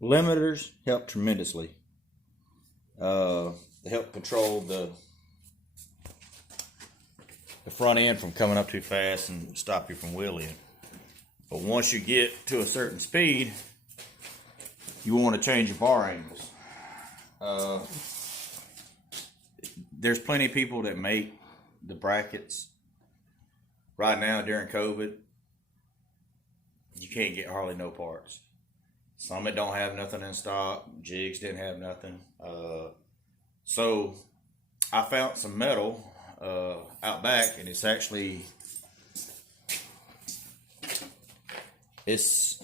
Limiters help tremendously. They help control the front end from coming up too fast and stop you from wheeling. But once you get to a certain speed, you want to change your bar angles. There's plenty of people that make the brackets. Right now during COVID, you can't get hardly no parts. Some that don't have nothing in stock. Jigs didn't have nothing. So I found some metal out back, and it's actually it's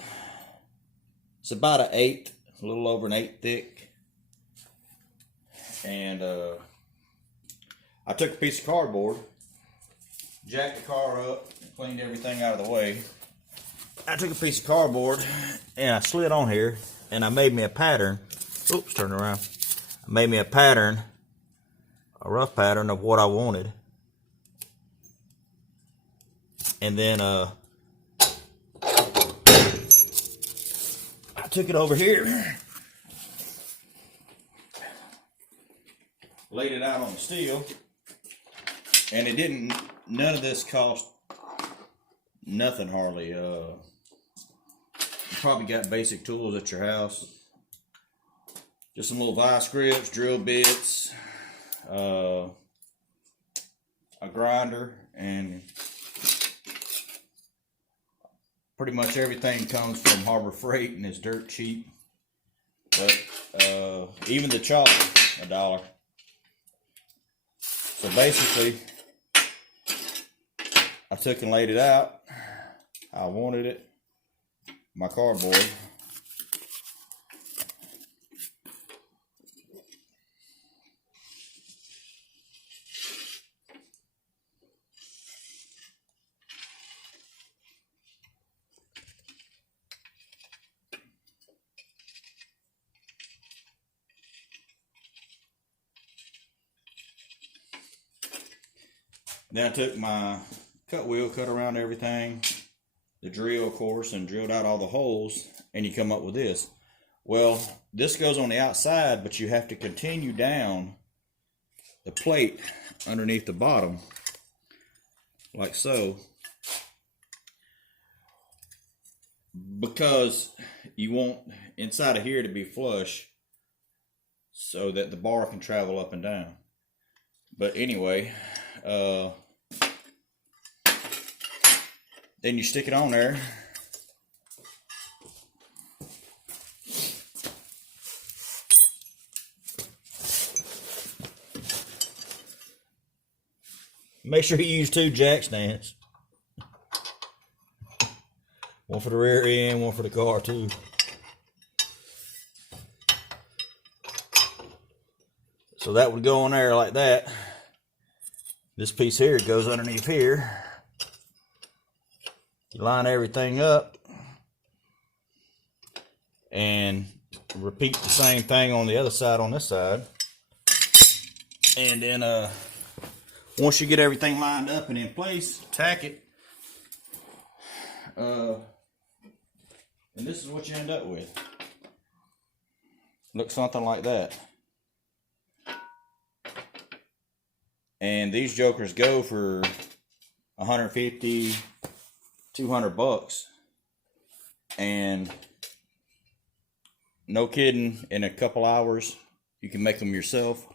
about an 1/8, a little over an 1/8 thick. And I took a piece of cardboard, jacked the car up, and cleaned everything out of the way. I took a piece of cardboard and I slid on here, and I made me a pattern. Oops, turn around. I made me a pattern, a rough pattern of what I wanted. And then I took it over here, laid it out on the steel, and it didn't, none of this cost nothing hardly. You probably got basic tools at your house. Just some little vice grips, drill bits, a grinder, and pretty much everything comes from Harbor Freight and is dirt cheap. But even the chalk, $1. So basically, I took and laid it out. I wanted it. My cardboard. Then I took my cut wheel, cut around everything, the drill, of course, and drilled out all the holes, and you come up with this. Well, this goes on the outside, but you have to continue down the plate underneath the bottom, like so, because you want inside of here to be flush so that the bar can travel up and down. But anyway, then you stick it on there. Make sure you use 2 jack stands. One for the rear end, one for the car too. So that would go on there like that. This piece here goes underneath here. You line everything up and repeat the same thing on the other side, on this side. And then once you get everything lined up and in place, tack it. And this is what you end up with. Looks something like that. And these jokers go for 150, 200 bucks. And no kidding, in a couple hours, you can make them yourself.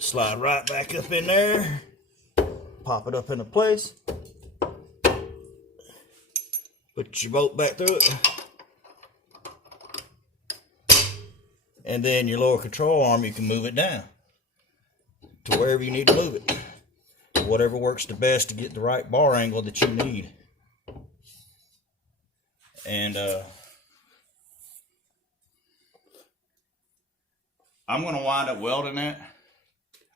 Slide right back up in there. Pop it up into place. Put your bolt back through it. And then your lower control arm, you can move it down to wherever you need to move it. Whatever works the best to get the right bar angle that you need. And I'm going to wind up welding it.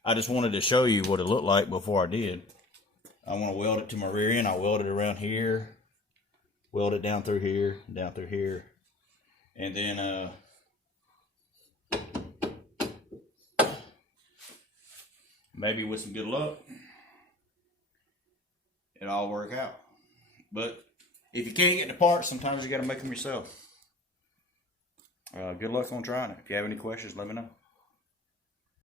I just wanted to show you what it looked like before I did. I want to weld it to my rear end. I weld it around here. Weld it down through here, down through here. And then maybe with some good luck, it'll all work out. But if you can't get the parts, sometimes you got to make them yourself. Good luck on trying it. If you have any questions, let me know.